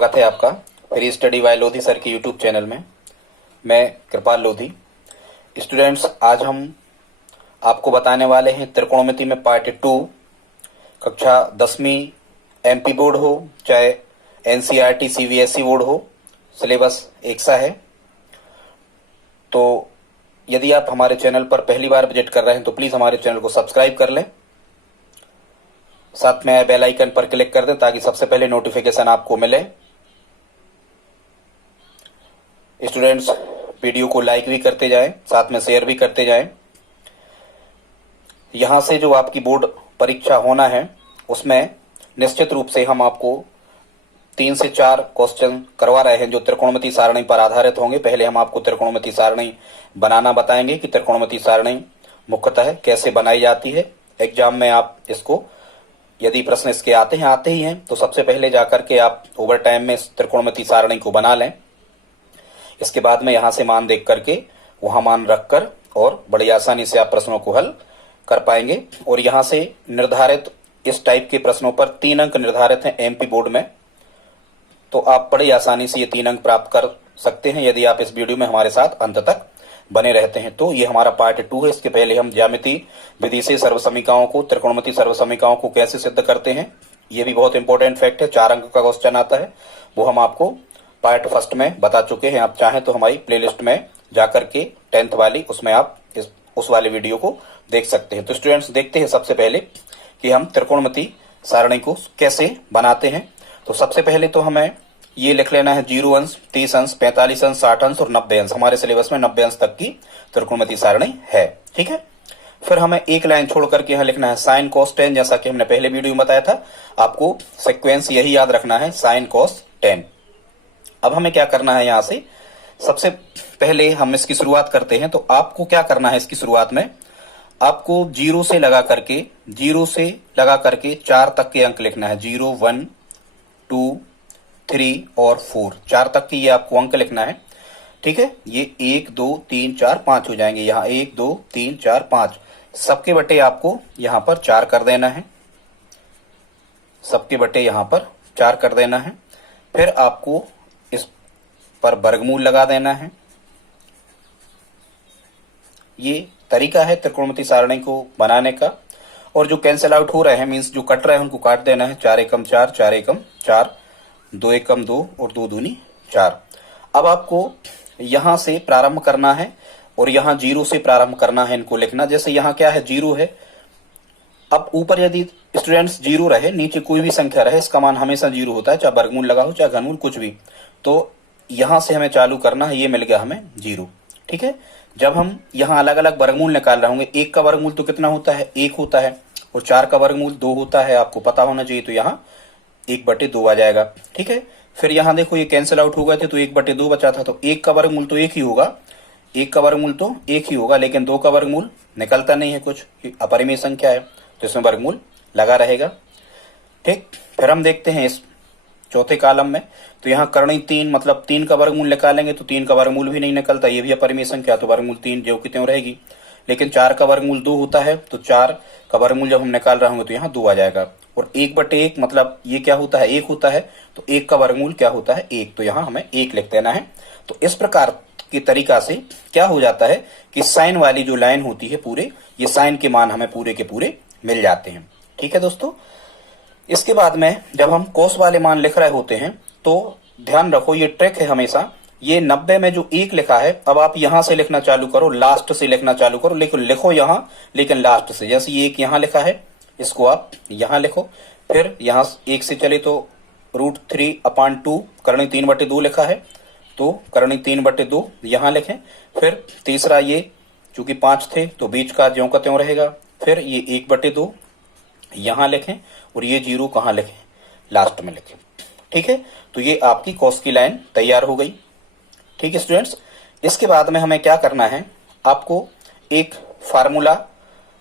स्वागत है आपका free study bye Lodhi sir के यूट्यूब चैनल में। मैं कृपाल लोधी। स्टूडेंट्स, आज हम आपको बताने वाले हैं त्रिकोणमिति में पार्ट 2, कक्षा 10वीं एमपी बोर्ड हो चाहे एनसीईआरटी सीबीएसई बोर्ड हो, सिलेबस एक सा है। तो यदि आप हमारे चैनल पर पहली बार विजिट कर रहे हैं तो प्लीज हमारे चैनल को सब्सक्राइब कर लें, साथ में बेल आइकन पर क्लिक कर दें ताकि सबसे पहले नोटिफिकेशन आपको मिले। स्टूडेंट्स, वीडियो को लाइक भी करते जाएं, साथ में शेयर भी करते जाएं। यहां से जो आपकी बोर्ड परीक्षा होना है उसमें निश्चित रूप से हम आपको 3 से 4 क्वेश्चन करवा रहे हैं जो त्रिकोणमिति सारणी पर आधारित होंगे। पहले हम आपको त्रिकोणमिति सारणी बनाना बताएंगे कि त्रिकोणमिति सारणी मुख्यतः कैसे बनाई जाती है। एग्जाम में आप इसको, यदि प्रश्न इसके आते ही हैं तो सबसे पहले जाकर के आप ओवर टाइम में त्रिकोणमिति सारणी को बना लें। इसके बाद में यहां से मान देख करके वहां मान रखकर और बड़ी आसानी से आप प्रश्नों को हल कर पाएंगे। और यहां से निर्धारित इस टाइप के प्रश्नों पर 3 अंक निर्धारित हैं एमपी बोर्ड में, तो आप बड़ी आसानी से ये 3 अंक प्राप्त कर सकते हैं यदि आप इस वीडियो में हमारे साथ अंत तक बने रहते हैं। तो ये हमारा पार्ट 2 है। इसके पहले हम ज्यामिति विधि से सर्वसमीकाओं को, त्रिकोणमिति सर्वसमीकाओं को कैसे सिद्ध करते हैं, ये भी बहुत इंपॉर्टेंट फैक्ट है। 4 अंक का क्वेश्चन आता है, वो हम आपको पार्ट 1 में बता चुके हैं। आप चाहें तो हमारी प्लेलिस्ट में जाकर के 10th वाली, उसमें आप उस वाले वीडियो को देख सकते हैं। तो स्टूडेंट्स, देखते हैं सबसे पहले कि हम त्रिकोणमिति सारणी को कैसे बनाते हैं। तो सबसे पहले तो हमें ये लिख लेना है 0 अंश, 30 अंश, 45 अंश, 60 अंश और 90 अंश। हमारे सिलेबस में 90 अंश तक की त्रिकोणमिति सारणी है, ठीक है। फिर हमें एक लाइन छोड़ करके यहाँ लिखना है साइन कॉस टेन, जैसा कि हमने पहले वीडियो में बताया था। आपको सीक्वेंस यही याद रखना है, साइन कॉस टेन। अब हमें क्या करना है, यहाँ से सबसे पहले हम इसकी शुरुआत करते हैं। तो आपको क्या करना है, इसकी शुरुआत में आपको 0 से लगा करके 4 तक के अंक लिखना है। 0, 1, 2, 3 और 4, 4 तक की ये आपको अंक लिखना है, ठीक है। ये 1, 2, 3, 4, 5 हो जाएंगे। यहाँ 1, 2, 3, 4, 5 सबके बटे आपको यहाँ पर 4 कर देना है। सबके बटे यहाँ पर 4 कर देना है। फिर आपको इस पर वर्गमूल लगा देना है। ये तरीका है त्रिकोणमिति सारणी को बनाने का। और जो कैंसिल आउट हो रहे हैं, मीन्स जो कट रहे हैं, उनको काट देना है। 4 एकम 4, 4 एकम 4, 2 एकम 2 और 2 दूनी 4। अब आपको यहां से प्रारंभ करना है और यहां 0 से प्रारंभ करना है इनको लिखना। जैसे यहां क्या है, 0 है। अब ऊपर यदि स्टूडेंट्स 0 रहे, नीचे कोई भी संख्या रहे, इसका मान हमेशा 0 होता है, चाहे वर्गमूल लगा हो चाहे घनमूल, कुछ भी। तो यहां से हमें चालू करना है। ये मिल गया हमें 0, ठीक है। जब हम यहाँ अलग अलग वर्गमूल निकाल रहे होंगे, 1 का वर्गमूल तो कितना होता है, 1 होता है, और 4 का वर्गमूल 2 होता है, आपको पता होना चाहिए। तो यहाँ 1/2 आ जाएगा, ठीक है। फिर यहाँ देखो ये कैंसिल आउट हो गए थे तो 1/2 बचा था, तो 1 का वर्गमूल तो 1 ही होगा। 1 का वर्गमूल तो 1 ही होगा, लेकिन 2 का वर्गमूल निकलता नहीं है कुछ, अपरिमेय संख्या है, तो इसमें वर्गमूल लगा रहेगा, ठीक। फिर हम देखते हैं इस चौथे कॉलम में, तो यहाँ करणी 3, मतलब 3 का वर्गमूल निकालेंगे तो 3 का वर्गमूल भी नहीं निकलता, ये भी अपरिमेय संख्या, तो वर्गमूल 3 जो की त्यों रहेगी। लेकिन 4 का वर्गमूल 2 होता है, तो 4 का वर्गमूल जब हम निकाल रहे होंगे तो यहाँ 2 आ जाएगा। और 1/1 मतलब ये क्या होता है, 1 होता है, तो 1 का वर्गमूल क्या होता है, 1, तो यहाँ हमें 1 लिख देना है। तो इस प्रकार के तरीका से क्या हो जाता है कि साइन वाली जो लाइन होती है पूरे, ये साइन के मान हमें पूरे के पूरे मिल जाते हैं, ठीक है दोस्तों। इसके बाद में जब हम कोस वाले मान लिख रहे होते हैं तो ध्यान रखो, ये ट्रिक है हमेशा। ये 90 में जो 1 लिखा है, अब आप यहां से लिखना चालू करो, लास्ट से लिखना चालू करो, लेकिन लिखो यहां, लेकिन लास्ट से। जैसे ये 1 यहां लिखा है, इसको आप यहां लिखो। फिर यहां 1 से चले तो √3/2, करणी 3/2 लिखा है, तो करणी 3/2 यहां लिखें। फिर तीसरा ये चूंकि 5 थे तो बीच का ज्यों का त्यों रहेगा। फिर ये 1/2 यहां लिखें और ये 0 कहां लिखें, लास्ट में लिखें, ठीक है। तो ये आपकी कॉस की लाइन तैयार हो गई, ठीक है स्टूडेंट्स। इसके बाद में हमें क्या करना है, आपको एक फार्मूला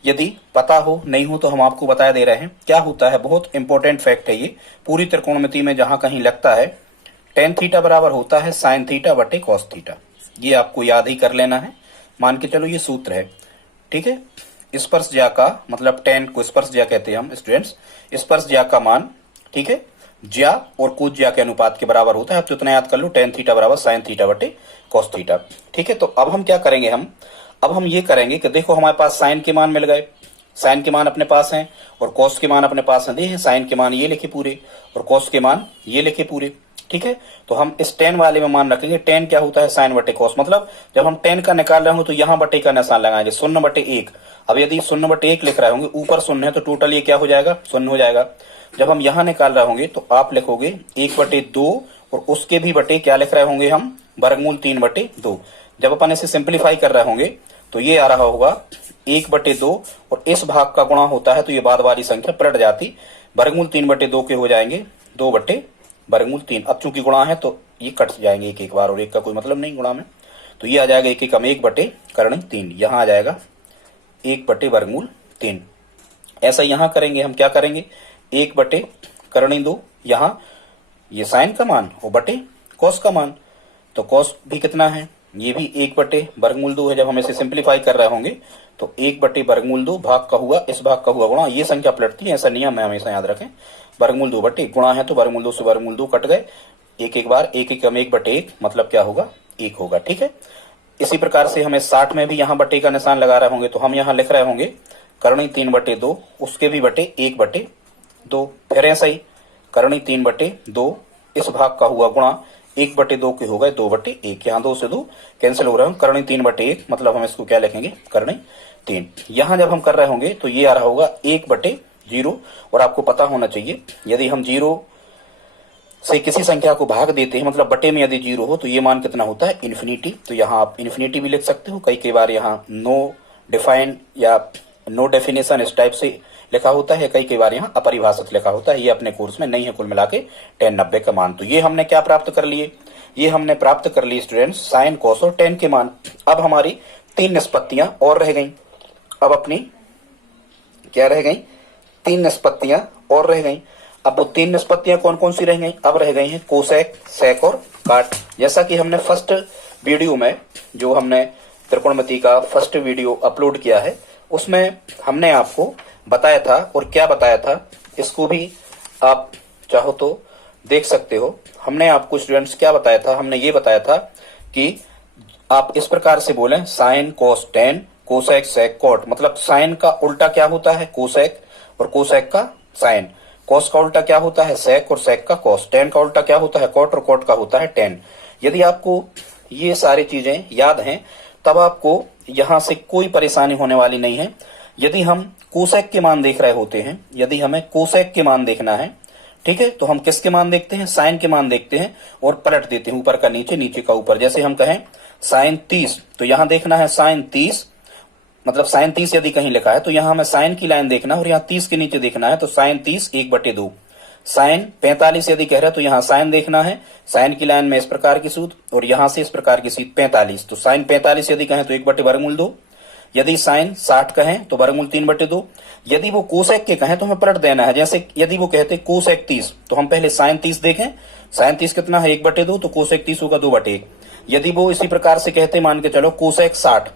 यदि पता हो, नहीं हो तो हम आपको बता दे रहे हैं क्या होता है। बहुत इंपॉर्टेंट फैक्ट है ये, पूरी त्रिकोणमिति में जहां कहीं लगता है, tan थीटा बराबर होता है sin थीटा बटे cos थीटा। ये आपको याद ही कर लेना है, मान के चलो ये सूत्र है, ठीक है। स्पर्श ज्या का मतलब tan को स्पर्श ज्या कहते हैं हम स्टूडेंट्स, स्पर्श ज्या का मान, ठीक है, ज्या और कोस ज्या के अनुपात के बराबर होता है। अब तो इतना याद कर लो, tan थीटा बराबर sin थीटा बटे cos थीटा। ठीक है, तो अब हम क्या करेंगे, अब हम ये करेंगे कि देखो हमारे पास साइन के मान मिल गए, साइन के मान अपने पास हैं और कॉस के मान अपने पास हैं। साइन के मान ये लिखे पूरे और कॉस के मान ये लिखे पूरे। ठीक है, तो हम इस tan वाले में मान रखेंगे। tan क्या होता है, साइन बटे कॉस। मतलब जब हम tan का निकाल रहे होंगे तो यहाँ बटे का निशान लगाएंगे, 0/1। अब यदि 0/1 लिख रहे होंगे, ऊपर 0 है तो टोटल ये क्या हो जाएगा, 0 हो जाएगा। जब हम यहाँ निकाल रहे होंगे तो आप लिखोगे 1/2 और उसके भी बटे क्या लिख रहे होंगे हम, वर्गमूल 3/2। जब अपन इसे सिंप्लीफाई कर रहे होंगे तो ये आ रहा होगा 1/2 और इस भाग का गुणा होता है तो ये बाद वाली संख्या पलट जाती, वर्गमूल 3/2 के हो जाएंगे 2/3। अब चूंकि गुणा है तो ये कट जाएंगे एक एक बार और एक का कोई मतलब नहीं गुणा में, तो ये आ जाएगा 1 एकम 1/3। यहाँ आ जाएगा 1/3। ऐसा यहाँ करेंगे, हम क्या करेंगे 1/2, यहाँ ये साइन का मान और बटे कॉस का मान। तो कॉस भी कितना है, ये भी 1/2 है। जब हम इसे सिंप्लीफाई कर रहे होंगे तो 1/2 भाग का हुआ इस भाग का हुआ गुणा, ये संख्या पलटती है, ऐसा नियम है, हमेशा याद रखें। वर्गमूल 2 बटे गुणा है तो वर्गमूल 2 से वर्गमूल 2 कट गए, एक एक बार 1 एकम 1/1 मतलब क्या होगा, 1 होगा। ठीक है, इसी प्रकार से हमें 60 में भी यहाँ बटे का निशान लगा रहे होंगे तो हम यहाँ लिख रहे होंगे करणी 3/2, उसके भी बटे 1/2। फिर ऐसा ही करणी 3/2, इस भाग का हुआ गुणा 1/2 के हो गए 2/1। यहाँ 2 से 2 कैंसिल हो रहे हैं, करणी 3/1 मतलब हम इसको क्या लिखेंगे, करणी 3। यहाँ जब हम कर रहे होंगे तो ये आ रहा होगा 1/0 और आपको पता होना चाहिए यदि हम 0 से किसी संख्या को भाग देते हैं, मतलब बटे में यदि 0 हो तो ये मान कितना होता है, इन्फिनिटी। तो यहाँ आप इन्फिनिटी भी लिख सकते हो, कई बार यहाँ नो डिफाइन या नो डेफिनेशन इस टाइप से लिखा होता है, कई बार यहाँ अपरिभाषित लिखा होता है। ये अपने कोर्स में नहीं है कुल मिला के tan 90 का मान। तो ये हमने क्या प्राप्त कर लिए, ये हमने प्राप्त कर ली स्टूडेंट्स साइन कॉस और tan के मान। अब हमारी 3 निष्पत्तियां और रह गई। अब अपनी क्या रह गई, 3 निष्पत्तियां और रह गई। अब वो 3 निष्पत्तियां कौन कौन सी रह गई, अब रह गई हैं कोसेक, सेक और काट। जैसा कि हमने फर्स्ट वीडियो में, जो हमने त्रिकोणमिति का फर्स्ट वीडियो अपलोड किया है, उसमें हमने आपको बताया था, और क्या बताया था इसको भी आप चाहो तो देख सकते हो। हमने आपको स्टूडेंट्स क्या बताया था, हमने ये बताया था कि आप इस प्रकार से बोलें sine cos tan cosec sec cot. मतलब साइन का उल्टा क्या होता है, कोसेक, और कोसेक का साइन। कॉस का उल्टा क्या होता है, सेक, और सेक का कॉस। टेन का उल्टा क्या होता है, कॉट, और कॉट का होता है टेन। यदि आपको ये सारी चीजें याद हैं तब आपको यहां से कोई परेशानी होने वाली नहीं है। यदि हम कोसेक के मान देख रहे होते हैं, यदि हमें कोसेक के मान देखना है, ठीक है, तो हम किसके मान देखते हैं, साइन के मान देखते हैं और पलट देते हैं, ऊपर का नीचे, नीचे का ऊपर। जैसे हम कहें साइन 30, तो यहां देखना है साइन 30, मतलब साइन 30 यदि कहीं लिखा है तो यहां हमें साइन की लाइन देखना है और यहाँ 30 के नीचे देखना है, तो साइन 30 1/2। साइन 45 यदि कह रहे तो यहाँ साइन देखना है, साइन की लाइन में इस प्रकार की सूत्र और यहां से इस प्रकार की सूत्र 45। तो साइन 45 यदि कहें तो 1/2। यदि साइन 60 कहें तो वर्गमूल 3/2। यदि वो कोसेक के कहें तो हमें पलट देना है। जैसे यदि वो कहते कोसेक 30, तो हम पहले साइन 30 देखें, साइन 30 कितना है 1/2, तो कोसेक 30 होगा 2/1। यदि वो इसी प्रकार से कहते, मान के चलो कोसेक 60,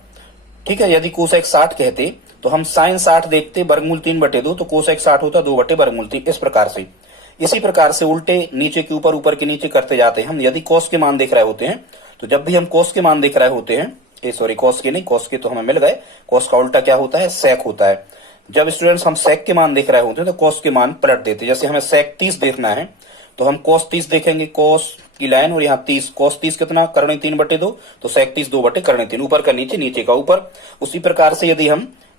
ठीक है, यदि कोसेक 60 कहते तो हम साइन 60 देखते, वर्गमूल 3/2, तो कोसेक 60 होता 2/3। इस प्रकार से, इसी प्रकार से उल्टे नीचे के ऊपर, ऊपर के नीचे करते जाते हैं हम। यदि कॉस के मान देख रहे होते हैं तो जब भी हम कॉस के मान देख रहे होते हैं, सॉरी कॉस के नहीं, कॉस के तो हमें मिल गए, कॉस का उल्टा क्या होता है, सेक होता है। जब स्टूडेंट्स हम सेक के मान देख रहे होते हैं तो कॉस के मान पलट देते। जैसे हमें सेक 30 देखना है तो हम कॉस 30 देखेंगे, कॉस की लाइन और यहाँ 30, कॉस 30 कितना, करणी 3/2, तो सेक 30 2/करणी 3, ऊपर का नीचे, नीचे का ऊपर। उसी प्रकार से यदि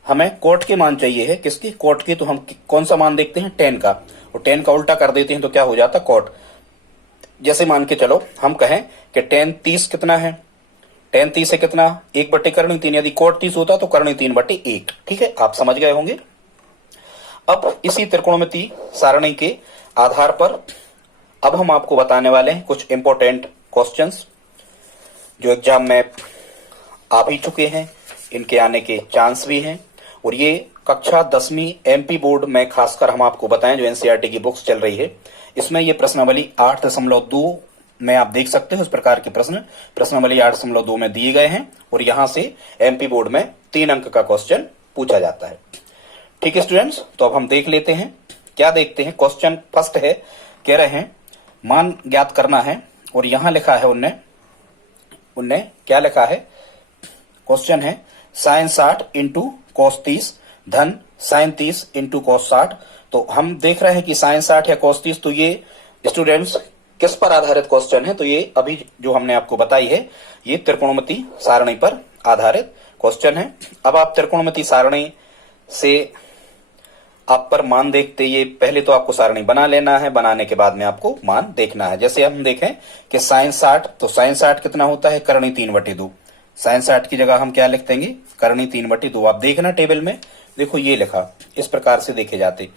हमें कॉट के मान चाहिए है, किसके, कॉट के, तो हम कौन सा मान देखते हैं, टेन का, और टेन का उल्टा कर देते हैं तो क्या हो जाता, कॉट। जैसे मान के चलो हम कहें कि टेन 30 कितना है, टेन 30 है कितना, 1/करणी 3। यदि कॉट 30 होता तो करणी 3/1। ठीक है, आप समझ गए होंगे। अब इसी त्रिकोणमिति सारणी के आधार पर अब हम आपको बताने वाले हैं कुछ इंपॉर्टेंट क्वेश्चंस जो एग्जाम में आ भी चुके हैं, इनके आने के चांस भी हैं, और ये कक्षा 10वीं एमपी बोर्ड में खासकर हम आपको बताएं, जो एनसीईआरटी की बुक्स चल रही है, इसमें ये प्रश्नावली 8.2 में आप देख सकते हो। इस प्रकार के प्रश्नावली 8.2 में दिए गए हैं और यहां से एमपी बोर्ड में 3 अंक का क्वेश्चन पूछा जाता है। ठीक है स्टूडेंट्स, तो अब हम देख लेते हैं, क्या देखते हैं। क्वेश्चन फर्स्ट है, कह रहे हैं मान ज्ञात करना है, और यहां लिखा है उनने क्या लिखा है, क्वेश्चन है साइन 60 इंटू कॉस 30 धन साइन 30 इंटू कॉस 60। तो हम देख रहे हैं कि साइन 60 या कॉस 30, तो ये स्टूडेंट्स किस पर आधारित क्वेश्चन है, तो ये अभी जो हमने आपको बताई है ये त्रिकोणमिति सारणी पर आधारित क्वेश्चन है। अब आप त्रिकोणमिति सारणी से आप पर मान देखते, ये पहले तो आपको सारणी बना लेना है, बनाने के बाद में आपको मान देखना है। जैसे हम देखें कि साइन 60, तो साइन 60 कितना होता है, करणी 3/2। साइन 60 की जगह हम क्या लिख देंगे, करणी 3/2। आप देखना टेबल में, देखो ये लिखा, इस प्रकार से देखे जाते,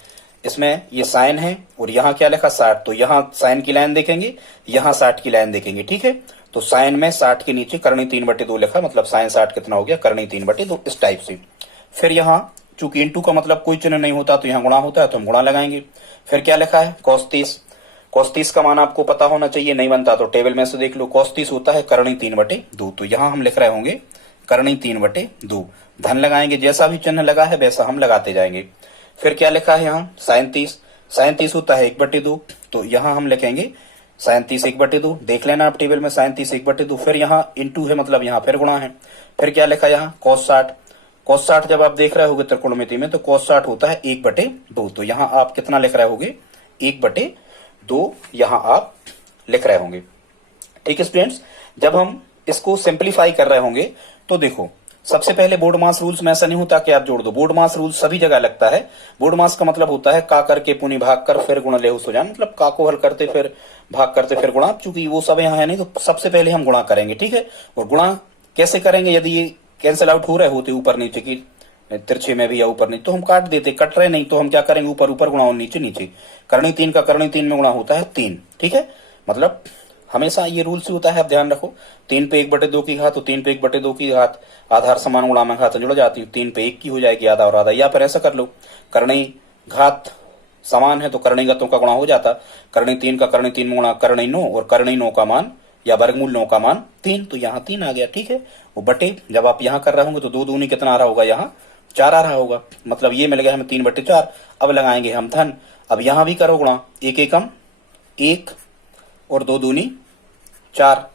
इसमें ये साइन है और यहाँ क्या लिखा 60, तो यहाँ साइन की लाइन देखेंगे, यहाँ 60 की लाइन देखेंगे, ठीक है। तो साइन में 60 के नीचे करणी 3/2 लिखा, मतलब साइन 60 कितना हो गया, करणी 3/2, इस टाइप से। फिर यहाँ चूंकि इंटू का मतलब कोई चिन्ह नहीं होता, तो यहाँ गुणा होता है, तो हम गुणा लगाएंगे। फिर क्या लिखा है, cos 30। cos 30 का मान आपको पता होना चाहिए, नहीं बनता तो टेबल में से देख लो। cos 30 होता है करणी 3/2, तो यहाँ हम लिख रहे होंगे करणी 3/2। धन लगाएंगे, जैसा भी चिन्ह लगा है वैसा हम लगाते जाएंगे। फिर क्या लिखा है यहाँ साइन 30। साइन 30 होता है 1/2, तो यहाँ हम लिखेंगे साइन 30 1/2। देख लेना आप टेबल में, साइन 30 1/2। फिर यहाँ इंटू है, मतलब यहाँ फिर गुणा है। फिर क्या लिखा यहाँ cos 60। cos 60 जब आप देख रहे होगे त्रिकोणमिति में, तो cos 60 होता है 1/2, तो यहाँ आप कितना लिख रहे होगे, 1/2 यहाँ आप लिख रहे होंगे। ठीक है स्टूडेंट्स, जब हम इसको सिंप्लीफाई कर रहे होंगे तो देखो, सबसे पहले बोर्ड मास रूल्स में ऐसा नहीं होता कि आप जोड़ दो, बोर्ड मास रूल्स सभी जगह लगता है। बोर्ड मास का मतलब होता है का करके पुनि भाग कर फिर गुणा लेहु सुजान, मतलब का को हल करते फिर भाग करते फिर गुणा, चूंकि वो सब यहाँ है नहीं, तो सबसे पहले हम गुणा करेंगे, ठीक है। और गुणा कैसे करेंगे, यदि ये कैंसिल आउट हो रहे होते ऊपर नीचे की, तिरछे में भी या ऊपर नीचे, तो हम काट देते, कट रहे नहीं तो हम क्या करेंगे, ऊपर ऊपर गुणा और नीचे नीचे। करणी 3 का करणी 3 में गुणा होता है 3, ठीक है। मतलब हमेशा ये रूल से होता है, आप ध्यान रखो। 3 पे 1/2 की घात, तो 3 पे 1/2 की घात आधार समान गुणा में घात जुड़ जाती है, 3 पे 1 की हो जाएगी आधा और आधा। या फिर ऐसा कर लो, करणी घात समान है तो कर्णीगतों का गुणा हो जाता, करणी 3 का करणी 3 में गुणा करणी 9, और करणी 9 का मान या वर्गमूल 9 का मान 3, तो यहाँ 3 आ गया, ठीक है। वो बटे जब आप यहाँ कर रहे होंगे तो 2 दूनी कितना आ रहा होगा, यहाँ 4 आ रहा होगा, मतलब ये मिल गया हमें 3/4। अब लगाएंगे हम धन, अब यहाँ भी करो गुणा, 1 एकम 1 और 2 दूनी 4।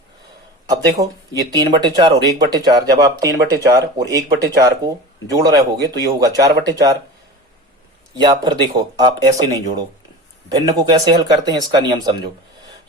अब देखो ये 3/4 और 1/4, जब आप 3/4 और 1/4 को जोड़ रहे होगे तो ये होगा 4/4। या फिर देखो आप ऐसे नहीं जोड़ो, भिन्न को कैसे हल करते हैं इसका नियम समझो।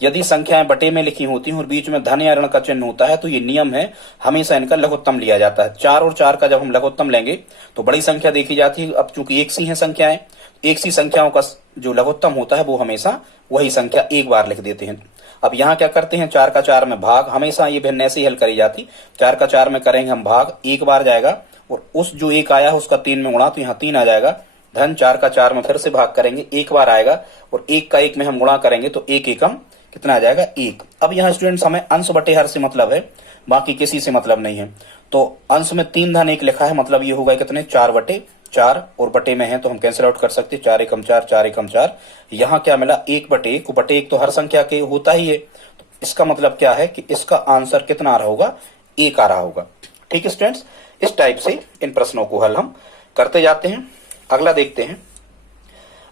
यदि संख्याएं बटे में लिखी होती हैं और बीच में धन या ऋण का चिन्ह होता है, तो ये नियम है, हमेशा इनका लघुत्तम लिया जाता है। 4 और 4 का जब हम लघुत्तम लेंगे तो बड़ी संख्या देखी जाती है। अब चूंकि एक सी है संख्याएं, एक सी संख्याओं का जो लघुत्तम होता है वो हमेशा वही संख्या एक बार लिख देते हैं। अब यहाँ क्या करते हैं, 4 का 4 में भाग, हमेशा ये भिन्न ऐसे ही हल करी जाती। 4 का 4 में करेंगे हम भाग, एक बार जाएगा और उस जो एक आया है उसका 3 में गुणा, तो यहाँ 3 आ जाएगा। धन 4 का 4 में फिर से भाग करेंगे, एक बार आएगा और 1 का 1 में हम गुणा करेंगे तो 1 एकम कितना आ जाएगा, 1। अब यहाँ स्टूडेंट्स हमें अंश बटे हर से मतलब है, बाकी किसी से मतलब नहीं है। तो अंश में 3 धन 1 लिखा है, मतलब ये होगा कितने, 4/4, और बटे में है तो हम कैंसिल आउट कर सकते, 4 एकम 4, 4 एकम 4। यहाँ क्या मिला, 1/1, बटे 1 तो हर संख्या के होता ही है, तो इसका मतलब क्या है कि इसका आंसर कितना आ रहा होगा, 1 आ रहा होगा। ठीक है स्टूडेंट्स, इस टाइप से इन प्रश्नों को हल हम करते जाते हैं। अगला देखते हैं,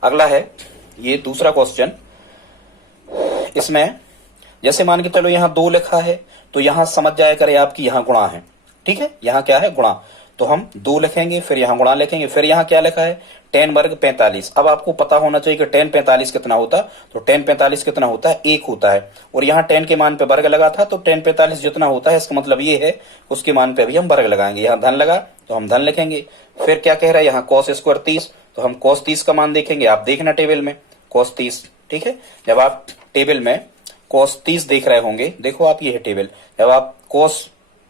अगला है ये दूसरा क्वेश्चन। इसमें जैसे मान के चलो यहाँ 2 लिखा है, तो यहाँ समझ जाया करे आपकी यहाँ गुणा है, ठीक है, यहाँ क्या है, गुणा। तो हम 2 लिखेंगे, फिर यहाँ गुणा लिखेंगे, फिर यहाँ क्या लिखा है, tan वर्ग 45। अब आपको पता होना चाहिए कि tan 45 कितना होता, तो tan 45 कितना होता है, 1 होता है। और यहाँ tan के मान पे वर्ग लगा था, तो tan 45 जितना होता है, इसका मतलब ये है उसके मान पे भी हम वर्ग लगाएंगे। यहाँ धन लगा तो हम धन लिखेंगे। फिर क्या कह रहा है यहाँ cos स्क्वायर 30, तो हम cos 30 का मान देखेंगे। आप देखना टेबल में cos 30, ठीक है। जब आप टेबल में cos 30 देख रहे होंगे, देखो आप ये है टेबल, जब आप cos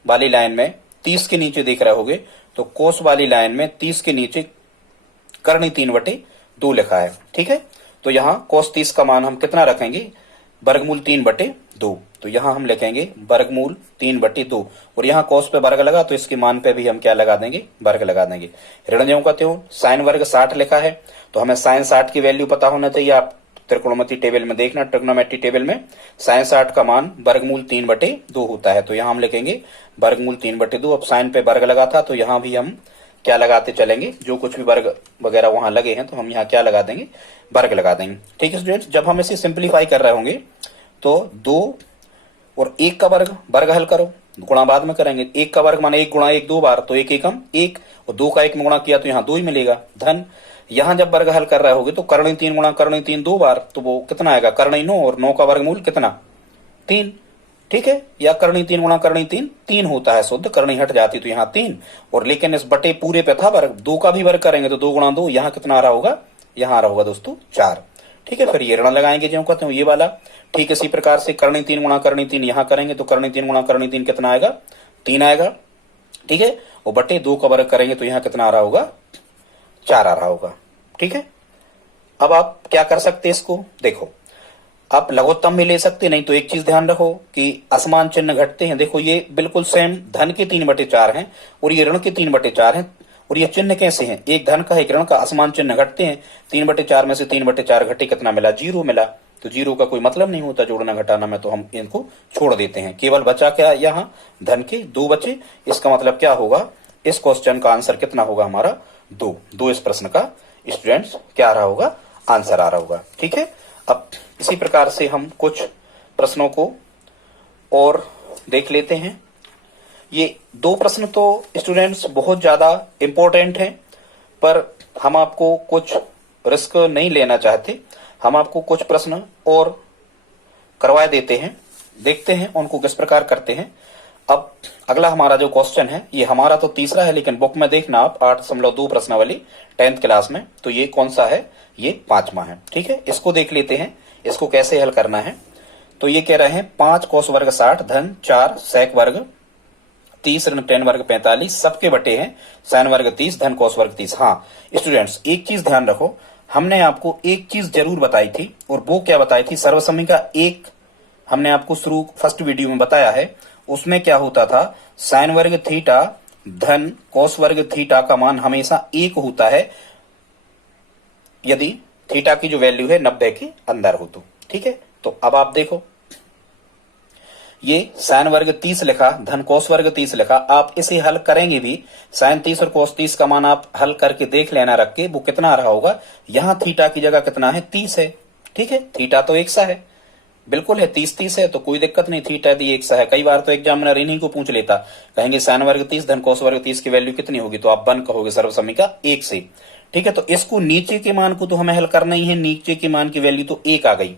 वाली लाइन में 30 के नीचे देख रहे होगे, तो cos वाली लाइन में 30 के नीचे करणी 3/2 लिखा है, ठीक है। तो यहाँ cos 30 का मान हम कितना रखेंगे, वर्गमूल 3/2। तो यहाँ हम लिखेंगे वर्गमूल 3/2, और यहाँ cos पे वर्ग लगा तो इसके मान पे भी हम क्या लगा देंगे, वर्ग लगा देंगे। ऋण ज्यों का त्यों, साइन वर्ग 60 लिखा है, तो हमें साइन 60 की वैल्यू पता होना चाहिए। आप त्रिकोणमिति टेबल में देखना, ट्रिग्नोमेट्री टेबल में साइन 60 का मान वर्गमूल 3/2 होता है, तो यहाँ हम लिखेंगे वर्गमूल 3/2। अब साइन पे वर्ग लगा था तो यहाँ भी हम क्या लगाते चलेंगे, जो कुछ भी वर्ग वगैरह वहां लगे हैं तो हम यहाँ क्या लगा देंगे, वर्ग लगा देंगे। ठीक है स्टूडेंट्स, जब हम इसे सिंप्लीफाई कर रहे होंगे तो 2 और 1 का वर्ग, वर्ग हल करो, गुणा बाद में करेंगे। 1 का वर्ग माने 1 गुणा 1 2 बार, तो 1 एकम 1, और 2 का 1 में गुणा किया तो यहाँ 2 ही मिलेगा, धन। यहां जब वर्ग हल कर रहे होगे तो करणी 3 गुणा करणी 3 2 बार, तो वो कितना आएगा, करणी 9, और 9 का वर्गमूल कितना, 3। ठीक है, या करणी 3 गुणा करणी 3 3 होता है शुद्ध, करणी हट जाती तो यहाँ 3, और लेकिन इस बटे पूरे पे था वर्ग, 2 का भी वर्ग करेंगे तो 2 गुणा 2, यहाँ कितना आ रहा होगा, यहाँ आ रहा होगा दोस्तों 4। ठीक है, फिर ये ऋण लगाएंगे जो कहते हैं ये वाला। ठीक इसी प्रकार से करणी 3 गुणा करणी 3 यहाँ करेंगे तो करणी 3 गुणा करणी 3 कितना आएगा, 3 आएगा। ठीक है, और बटे 2 का वर्ग करेंगे तो यहाँ कितना आ रहा होगा, 4 आ रहा होगा। ठीक है, अब आप क्या कर सकते हैं इसको, देखो आप लघुत्तम भी ले सकते, नहीं तो एक चीज ध्यान रखो कि असमान चिन्ह घटते हैं। देखो ये बिल्कुल सेम धन के 3/4 हैं और ये ऋण के 3/4 हैं, और ये चिन्ह कैसे हैं, एक धन का एक ऋण का असमान चिन्ह घटते हैं। 3/4 में से 3/4 घटे, कितना मिला, 0 मिला। तो 0 का कोई मतलब नहीं होता जोड़ना घटाना में, तो हम इनको छोड़ देते हैं। केवल बचा क्या, यहाँ धन के 2 बचे। इसका मतलब क्या होगा, इस क्वेश्चन का आंसर कितना होगा हमारा, 2। इस प्रश्न का स्टूडेंट्स क्या आ रहा होगा, आंसर आ रहा होगा। ठीक है, अब इसी प्रकार से हम कुछ प्रश्नों को और देख लेते हैं। ये 2 प्रश्न तो स्टूडेंट्स बहुत ज्यादा इंपॉर्टेंट हैं, पर हम आपको कुछ रिस्क नहीं लेना चाहते, हम आपको कुछ प्रश्न और करवा देते हैं, देखते हैं उनको किस प्रकार करते हैं। अब अगला हमारा जो क्वेश्चन है, ये हमारा तो तीसरा है, लेकिन बुक में देखना आप 8.2 प्रश्नावली 10th क्लास में, तो ये कौन सा है, ये 5वां है। ठीक है, इसको देख लेते हैं, इसको कैसे हल करना है। तो ये कह रहे हैं 5 कोस वर्ग 60 धन 4 सेक वर्ग 30 ऋण टेन वर्ग 45 सबके बटे हैं साइन वर्ग 30 धन कोस वर्ग 30। हाँ स्टूडेंट्स, एक चीज ध्यान रखो, हमने आपको एक चीज जरूर बताई थी, और वो क्या बताई थी, सर्वसम्मी का एक हमने आपको शुरू फर्स्ट वीडियो में बताया है। उसमें क्या होता था, साइन वर्ग थीटा धन कोस वर्ग थीटा का मान हमेशा 1 होता है यदि थीटा की जो वैल्यू है 90 के अंदर हो तो। ठीक है, तो अब आप देखो, ये साइन वर्ग 30 लिखा धन कोस वर्ग 30 लिखा, आप इसे हल करेंगे भी, साइन 30 और कोस 30 का मान आप हल करके देख लेना रख के, वो कितना आ रहा होगा, यहाँ थीटा की जगह कितना है, 30 है। ठीक है, थीटा तो एक सा है, बिल्कुल है, 30 है, तो कोई दिक्कत नहीं, थीटा यदि एक सा है। कई बार तो एग्जामिनर इन्हीं को पूछ लेता, कहेंगे साइन वर्ग 30 धन कोस वर्ग 30 की वैल्यू कितनी होगी, तो आप 1 कहोगे सर्वसम्मी का 1 से। ठीक है, तो इसको नीचे के मान को तो हमें हल करना ही है, नीचे के मान की वैल्यू तो 1 आ गई।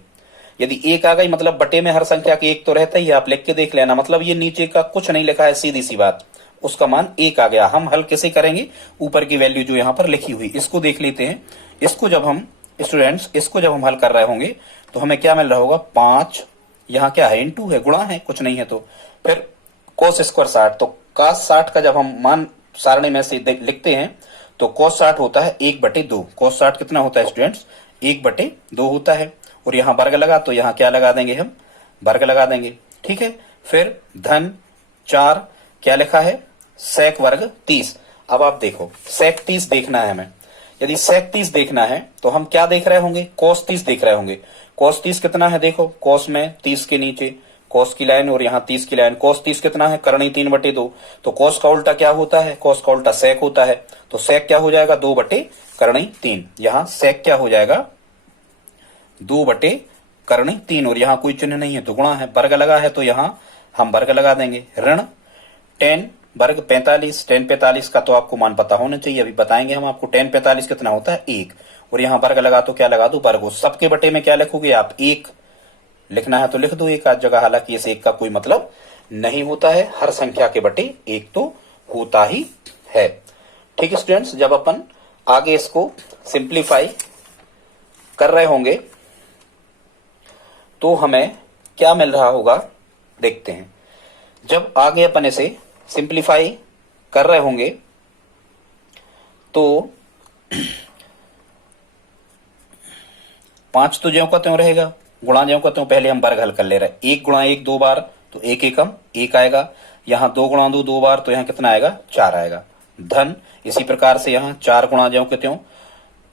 यदि 1 आ गई मतलब बटे में हर संख्या के 1 तो रहता ही है, आप लिख के देख लेना, मतलब ये नीचे का कुछ नहीं लिखा है, सीधी सी बात, उसका मान 1 आ गया। हम हल कैसे करेंगे, ऊपर की वैल्यू जो यहाँ पर लिखी हुई इसको देख लेते हैं। इसको जब हम स्टूडेंट्स, इसको जब हम हल कर रहे होंगे तो हमें क्या मिल रहा होगा, 5, यहाँ क्या है, इनटू है, गुणा है, कुछ नहीं है, तो फिर कोस स्क्वायर 60, तो cos 60 का जब हम मान सारणी में से लिखते हैं तो cos 60 होता है 1/2। cos 60 कितना होता है स्टूडेंट्स, 1/2 होता है, और यहाँ वर्ग लगा तो यहाँ क्या लगा देंगे, हम वर्ग लगा देंगे। ठीक है, फिर धन 4 क्या लिखा है, सेक वर्ग 30। अब आप देखो, सेक 30 देखना है हमें, यदि सेक 30 देखना है तो हम क्या देख रहे होंगे, कोस 30 देख रहे होंगे। कोस 30 कितना है, देखो कोस में 30 के नीचे कोस की लाइन और यहाँ 30 की लाइन, कोस 30 कितना है, करणी 3/2, तो कोस का उल्टा क्या होता है, कोस का उल्टा सेक होता है, तो सेक क्या हो जाएगा, 2/करणी 3। यहाँ सेक क्या हो जाएगा, 2/करणी 3, और यहाँ कोई चिन्ह नहीं है तो गुणा है, वर्ग लगा है तो यहाँ हम वर्ग लगा देंगे। ऋण टेन वर्ग 45, टेन 45 का तो आपको मान पता होना चाहिए, अभी बताएंगे हम आपको। टेन 45 कितना होता है, 1, और यहाँ वर्ग लगा तो क्या लगा दो, वर्ग। सबके बटे में क्या लिखोगे आप, 1 लिखना है तो लिख दो 1 आज जगह, हालांकि इस 1 का कोई मतलब नहीं होता है, हर संख्या के बटे 1 तो होता ही है। ठीक है स्टूडेंट्स, जब अपन आगे इसको सिंप्लीफाई कर रहे होंगे तो हमें क्या मिल रहा होगा, देखते हैं। जब आगे अपन इसे सिंप्लीफाई कर रहे होंगे तो 5 तो ज्यों का त्यों रहेगा, गुणा ज्यों का त्यों, पहले हम वर्ग हल कर ले रहे, 1 गुणा 1 2 बार तो 1 एकम 1 आएगा, यहाँ 2 गुणा 2 2 बार तो यहाँ कितना आएगा, 4 आएगा। धन इसी प्रकार से यहाँ 4 गुणा ज्यों के त्यों,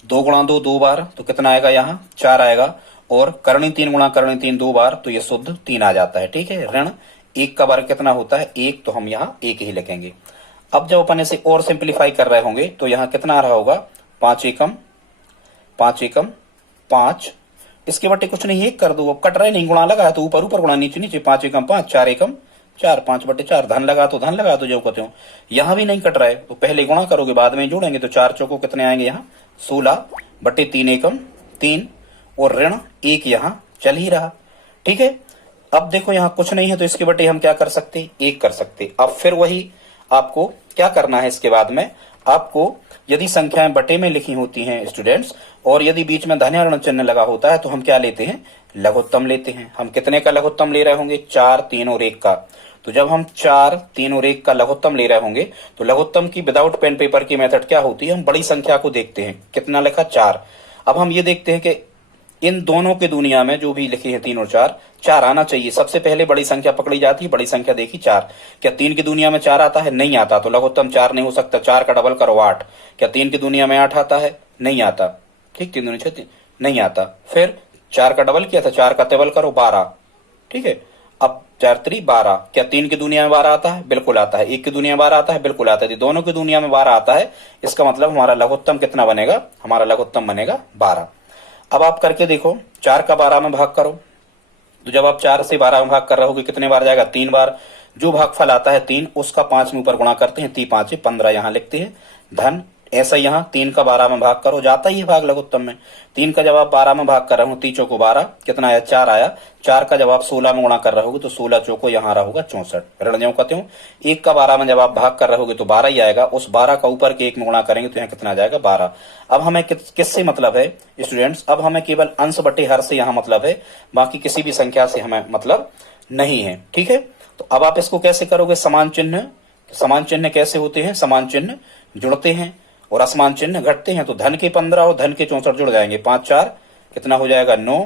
2 गुणा 2 2 बार तो कितना आएगा, यहाँ 4 आएगा, और करणी 3 गुणा करणी 3 2 बार तो ये शुद्ध 3 आ जाता है। ठीक है, ऋण 1 का वर्ग कितना होता है, 1, तो हम यहाँ 1 ही लिखेंगे। अब जब अपन इसे और सिंप्लीफाई कर रहे होंगे तो यहाँ कितना आ रहा होगा, 5 एकम 5, इसके बटे कुछ नहीं, 1 कर दो, अब कट रहे नहीं, गुणा लगा है तो ऊपर ऊपर गुणा, नीचे नीचे, 5 एकम 5, 4 एकम 4, 5 बटे 4, धन लगा तो धन लगा दो जो कहते हो। यहाँ भी नहीं कट रहा है तो पहले गुणा करोगे बाद में जोड़ेंगे, तो 4 चौको कितने आएंगे यहाँ 16 बटे 3 एकम 3, और ऋण 1 यहाँ चल ही रहा। ठीक है, अब देखो यहाँ कुछ नहीं है तो इसके बटे हम क्या कर सकते, 1 कर सकते। अब फिर वही आपको क्या करना है, इसके बाद में आपको यदि संख्याएं बटे में लिखी होती हैं स्टूडेंट्स, और यदि बीच में धन या ऋण चिन्ह लगा होता है तो हम क्या लेते हैं, लघुत्तम लेते हैं। हम कितने का लघुत्तम ले रहे होंगे, 4, 3 और 1 का। तो जब हम 4, 3 और 1 का लघुत्तम ले रहे होंगे तो लघुत्तम की विदाउट पेन पेपर की मेथड क्या होती है, हम बड़ी संख्या को देखते हैं, कितना लिखा 4। अब हम ये देखते हैं कि इन दोनों की दुनिया में जो भी लिखी है 3 और 4 आना चाहिए। सबसे पहले बड़ी संख्या पकड़ी जाती है, बड़ी संख्या देखी 4। क्या 3 की दुनिया में 4 आता है, नहीं आता, तो लघुत्तम 4 नहीं हो सकता। 4 का डबल करो 8, क्या 3 की दुनिया में 8 आता है, नहीं आता। ठीक, 3 दूनी 6 नहीं आता। फिर 4 का डबल किया था, 4 का टेबल करो 12। ठीक है, अब 4 3 12, क्या 3 की दुनिया में 12 आता है, बिल्कुल आता है। 1 की दुनिया में 12 आता है, बिल्कुल आता है। दोनों की दुनिया में 12 आता है, इसका मतलब हमारा लघुत्तम कितना बनेगा, हमारा लघुत्तम बनेगा 12। अब आप करके देखो, 4 का 12 में भाग करो, तो जब आप 4 से 12 में भाग कर रहे होगे कितने बार जाएगा, 3 बार। जो भागफल आता है 3, उसका 5 में ऊपर गुणा करते हैं, 3 5 15 यहाँ लिखते हैं धन। ऐसा यहाँ 3 का 12 में भाग करो, जाता ही है भाग लघुत्तम में। 3 का जब आप 12 में भाग कर रहे हो, 3 चौको 12, कितना आया 4 आया। 4 का जब आप 16 में गुणा कर रहे होगे तो 16 चौको यहाँ रहा होगा 64, ऋण ज्यों कहते हो। 1 का 12 में जब आप भाग कर रहे होगे तो 12 ही आएगा, उस 12 का ऊपर के 1 में गुणा करेंगे तो यहाँ कितना आ जाएगा 12। अब हमें किससे मतलब है स्टूडेंट्स, अब हमें केवल अंश बटे हर से यहाँ मतलब है, बाकी किसी भी संख्या से हमें मतलब नहीं है। ठीक है, तो अब आप इसको कैसे करोगे, समान चिन्ह कैसे होते हैं, समान चिन्ह जुड़ते हैं और असमान चिन्ह घटते हैं। तो धन के 15 और धन के 64 जुड़ जाएंगे, 5 4 कितना हो जाएगा 9,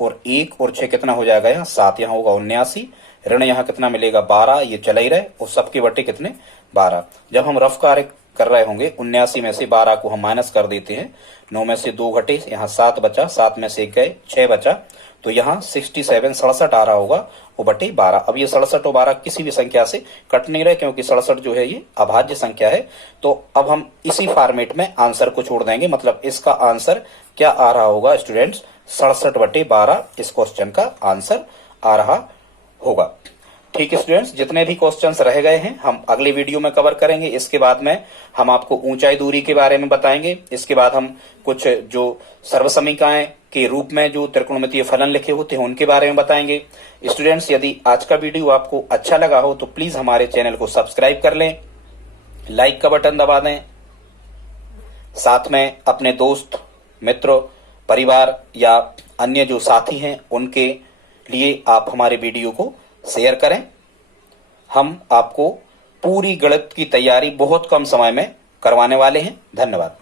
और 1 और 6 कितना हो जाएगा यहाँ 7, यहाँ होगा 79। ऋण यहाँ कितना मिलेगा 12, ये चला ही रहे, और सबके बटे कितने 12। जब हम रफ कार्य कर रहे होंगे 79 में से 12 को हम माइनस कर देते हैं, 9 में से 2 घटे, यहाँ 7 बचा, 7 में से 1 गए, 6 बचा, तो यहाँ 67 आ रहा होगा, वो बटे 12। अब ये 67 और 12 किसी भी संख्या से कट नहीं रहे, क्योंकि 67 जो है ये अभाज्य संख्या है। तो अब हम इसी फॉर्मेट में आंसर को छोड़ देंगे, मतलब इसका आंसर क्या आ रहा होगा स्टूडेंट्स, 67 बटे 12 इस क्वेश्चन का आंसर आ रहा होगा। ठीक है स्टूडेंट्स, जितने भी क्वेश्चंस रह गए हैं हम अगले वीडियो में कवर करेंगे। इसके बाद में हम आपको ऊंचाई दूरी के बारे में बताएंगे। इसके बाद हम कुछ जो सर्वसमीकाएं के रूप में जो त्रिकोणमितीय फलन लिखे होते हैं उनके बारे में बताएंगे। स्टूडेंट्स, यदि आज का वीडियो आपको अच्छा लगा हो तो प्लीज हमारे चैनल को सब्सक्राइब कर लें, लाइक का बटन दबा दें, साथ में अपने दोस्त मित्र परिवार या अन्य जो साथी हैं उनके लिए आप हमारे वीडियो को शेयर करें। हम आपको पूरी गणित की तैयारी बहुत कम समय में करवाने वाले हैं। धन्यवाद।